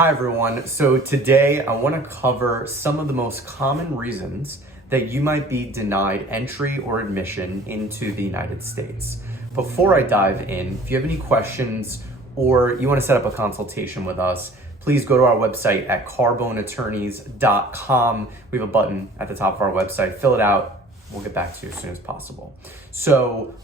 Hi everyone. So today I want to cover some of the most common reasons that you might be denied entry or admission into the United States. Before I dive in, if you have any questions or you want to set up a consultation with us, please go to our website at carboneattorneys.com. We have a button at the top of our website. Fill it out. We'll get back to you as soon as possible. So,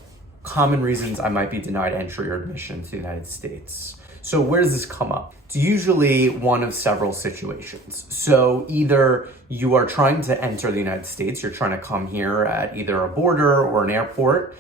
common reasons I might be denied entry or admission to the United States. So where does this come up? It's usually one of several situations. So either you are trying to enter the United States, you're trying to come here at either a border or an airport,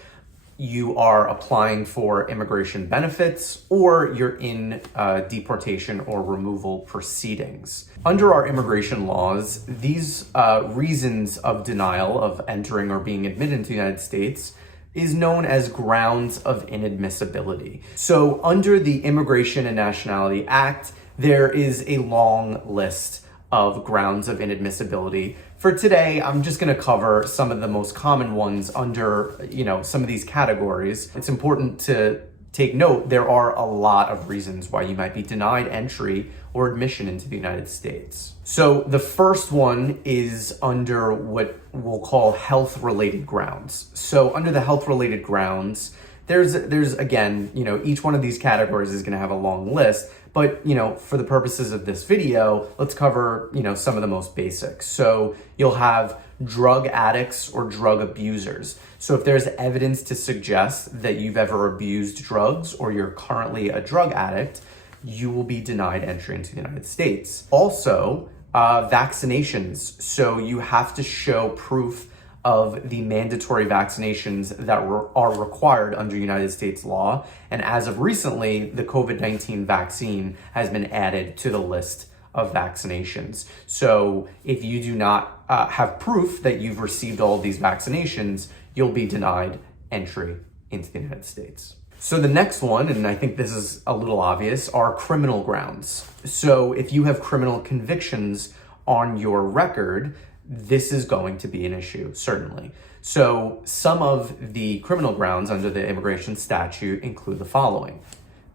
you are applying for immigration benefits, or you're in deportation or removal proceedings. Under our immigration laws, these reasons of denial of entering or being admitted into the United States is known as grounds of inadmissibility. So under the Immigration and Nationality Act, there is a long list of grounds of inadmissibility. For today, I'm just gonna cover some of the most common ones under, some of these categories. It's important to take note, there are a lot of reasons why you might be denied entry or admission into the United States. So the first one is under what we'll call health-related grounds. So under the health-related grounds, there's again, each one of these categories is gonna have a long list, but, for the purposes of this video, let's cover, some of the most basic. So you'll have drug addicts or drug abusers. So if there's evidence to suggest that you've ever abused drugs or you're currently a drug addict, you will be denied entry into the United States. Also, vaccinations. So you have to show proof of the mandatory vaccinations that are required under United States law. And as of recently, the COVID-19 vaccine has been added to the list of vaccinations. So if you do not have proof that you've received all of these vaccinations, you'll be denied entry into the United States. So the next one, and I think this is a little obvious, are criminal grounds. So if you have criminal convictions on your record, this is going to be an issue, certainly. So some of the criminal grounds under the immigration statute include the following.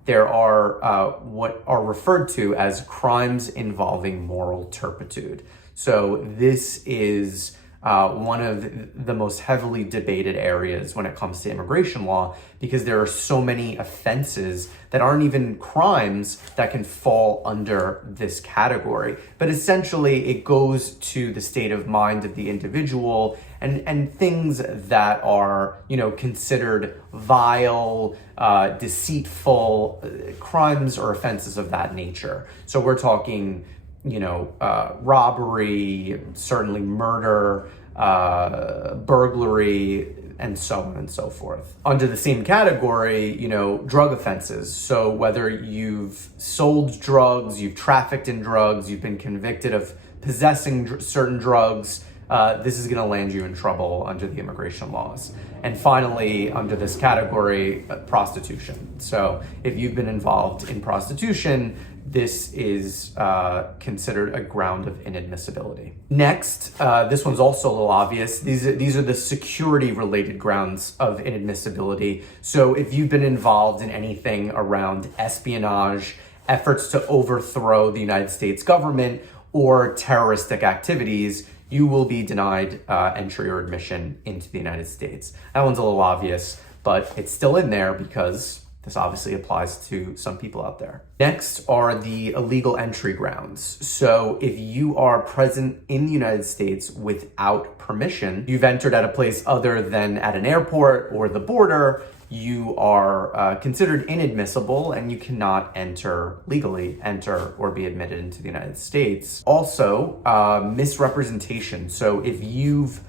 There are what are referred to as crimes involving moral turpitude. So this is one of the most heavily debated areas when it comes to immigration law, because there are so many offenses that aren't even crimes that can fall under this category. But essentially, it goes to the state of mind of the individual and things that are, considered vile, deceitful crimes or offenses of that nature. So we're talking robbery, certainly murder, burglary, and so on and so forth. Under the same category, drug offenses. So whether you've sold drugs, you've trafficked in drugs, you've been convicted of possessing certain drugs, this is gonna land you in trouble under the immigration laws. And finally, under this category, prostitution. So if you've been involved in prostitution, this is considered a ground of inadmissibility. Next, this one's also a little obvious. These are the security-related grounds of inadmissibility. So if you've been involved in anything around espionage, efforts to overthrow the United States government, or terroristic activities, you will be denied entry or admission into the United States. That one's a little obvious, but it's still in there because this obviously applies to some people out there. Next are the illegal entry grounds. So if you are present in the United States without permission, you've entered at a place other than at an airport or the border, you are considered inadmissible and you cannot legally enter or be admitted into the United States. Also, misrepresentation. So if you've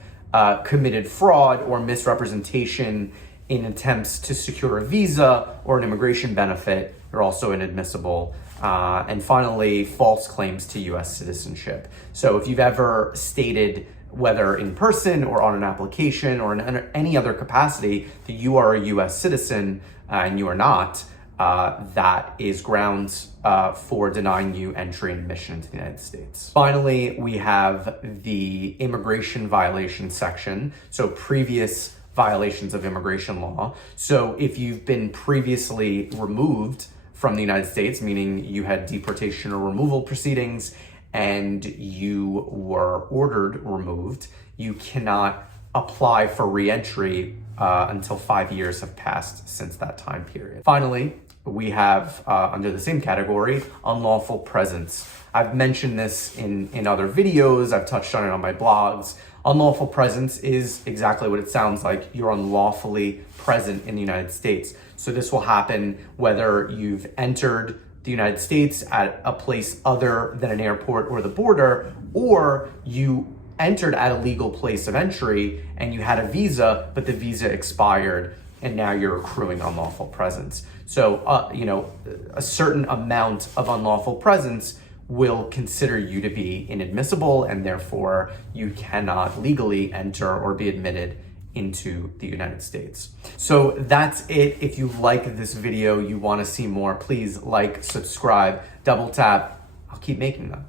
committed fraud or misrepresentation in attempts to secure a visa or an immigration benefit, you're also inadmissible. And finally, false claims to US citizenship. So if you've ever stated, whether in person or on an application or in any other capacity, that you are a US citizen and you are not, that is grounds for denying you entry and admission into the United States. Finally, we have the immigration violation section. So previous violations of immigration law. So if you've been previously removed from the United States, meaning you had deportation or removal proceedings and you were ordered removed, you cannot apply for re-entry until 5 years have passed since that time period. Finally, we have, under the same category, unlawful presence. I've mentioned this in other videos, I've touched on it on my blogs. Unlawful presence is exactly what it sounds like. You're unlawfully present in the United States. So this will happen whether you've entered the United States at a place other than an airport or the border, or you entered at a legal place of entry and you had a visa, but the visa expired and now you're accruing unlawful presence. So, a certain amount of unlawful presence will consider you to be inadmissible, and therefore you cannot legally enter or be admitted into the United States. So that's it. If you like this video, you want to see more, please like, subscribe, double tap. I'll keep making them.